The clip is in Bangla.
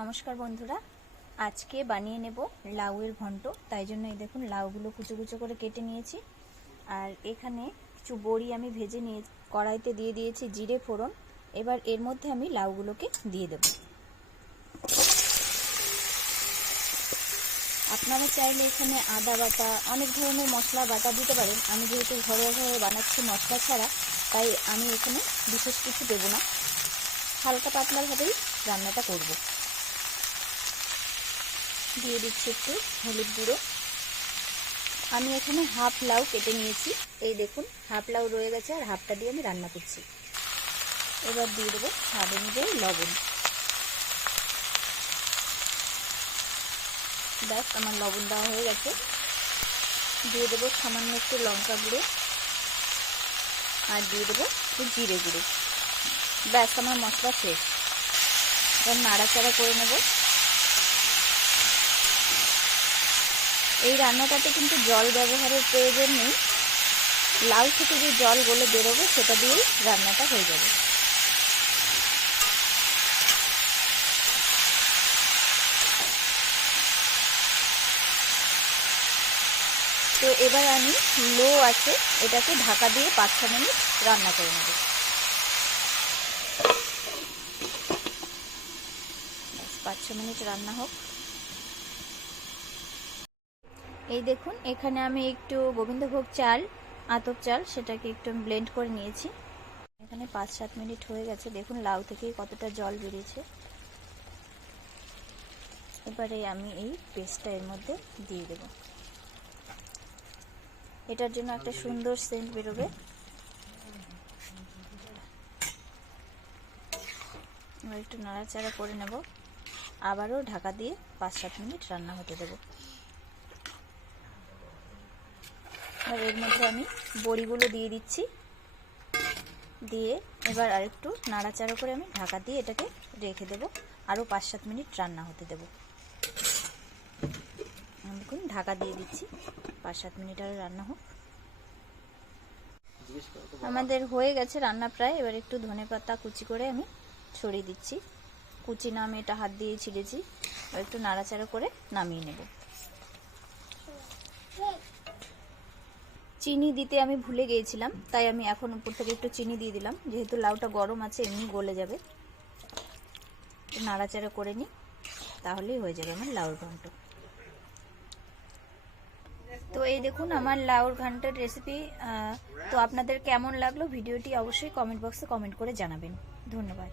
নমস্কার বন্ধুরা, আজকে বানিয়ে নেব লাউয়ের ঘন্ট। তাই জন্য এই দেখুন লাউগুলো কুচো কুচো করে কেটে নিয়েছি। আর এখানে কিছু বড়ি আমি ভেজে নিয়ে কড়াইতে দিয়ে দিয়েছি জিরে ফোড়ন। এবার এর মধ্যে আমি লাউগুলোকে দিয়ে দেব। আপনারা চাইলে এখানে আদা বাটা অনেক ধরনের মশলা বাটা দিতে পারেন। আমি যেহেতু ঘরে ঘরে বানাচ্ছি মশলা ছাড়া, তাই আমি এখানে বিশেষ কিছু দেব না, হালকা পাতলাভাবেই রান্নাটা করব। দিয়ে দিচ্ছি একটু হলুদ গুঁড়ো। আমি এখানে হাফ লাউ কেটে নিয়েছি, এই দেখুন হাফ লাউ রয়ে গেছে, আর হাফটা দিয়ে আমি রান্না করছি। এবার দিয়ে দেবো স্বাদ অনুযায়ী লবণ। ব্যাস, আমার লবণ দেওয়া হয়ে গেছে। দিয়ে দেবো সামান্য একটু লঙ্কা গুঁড়ো, আর দিয়ে দেবো একটু জিরে গুঁড়ো। ব্যাস, আমার মশলা শেষ। এবার নাড়াচাড়া করে নেব। এই রান্নাটাতে কিন্তু জল ব্যবহারের প্রয়োজন নেই, লাউ থেকে যে জল গলে বেরোবে সেটা দিয়েই রান্নাটা হয়ে যাবে। তো এবার আমি লো আছে এটাকে ঢাকা দিয়ে 5-6 মিনিট রান্না করে নেব। 5-6 মিনিট রান্না হোক। এই দেখুন এখানে আমি একটু গোবিন্দভোগ চাল, আতপ চাল, সেটাকে একটু ব্লেন্ড করে নিয়েছি। এখানে 5-7 মিনিট হয়ে গেছে। দেখুন লাউ থেকে কতটা জল বেরিয়েছে। এবারে আমি এই পেস্টটা এর মধ্যে দিয়ে দেব। এটার জন্য একটা সুন্দর সেন্ট বেরোবে। এবার একটু নাড়াচাড়া করে নেব, আবারও ঢাকা দিয়ে 5-7 মিনিট রান্না হতে দেব। আর এর মধ্যে আমি বড়িগুলো দিয়ে দিচ্ছি। দিয়ে এবার আরেকটু নাড়াচাড়া করে আমি ঢাকা দিয়ে এটাকে রেখে দেব, আরও 5-7 মিনিট রান্না হতে দেব। দেখুন ঢাকা দিয়ে দিচ্ছি, 5-7 মিনিট আর রান্না হোক। আমাদের হয়ে গেছে রান্না প্রায়। এবার একটু ধনেপাতা কুচি করে আমি ছড়িয়ে দিচ্ছি। কুচি না, আমি এটা হাত দিয়ে ছিঁড়েছি। আর একটু নাড়াচাড়া করে নামিয়ে নেব। চিনি দিতে আমি ভুলে গিয়েছিলাম, তাই আমি এখন উপর থেকে একটু চিনি দিয়ে দিলাম। যেহেতু লাউটা গরম আছে, এমনি গলে যাবে। নাড়াচাড়া করে নিই, তাহলেই হয়ে যাবে আমার লাউর ঘন্ট। তো এই দেখুন আমার লাউর ঘন্টের রেসিপি। তো আপনাদের কেমন লাগলো ভিডিওটি অবশ্যই কমেন্ট বক্সে কমেন্ট করে জানাবেন। ধন্যবাদ।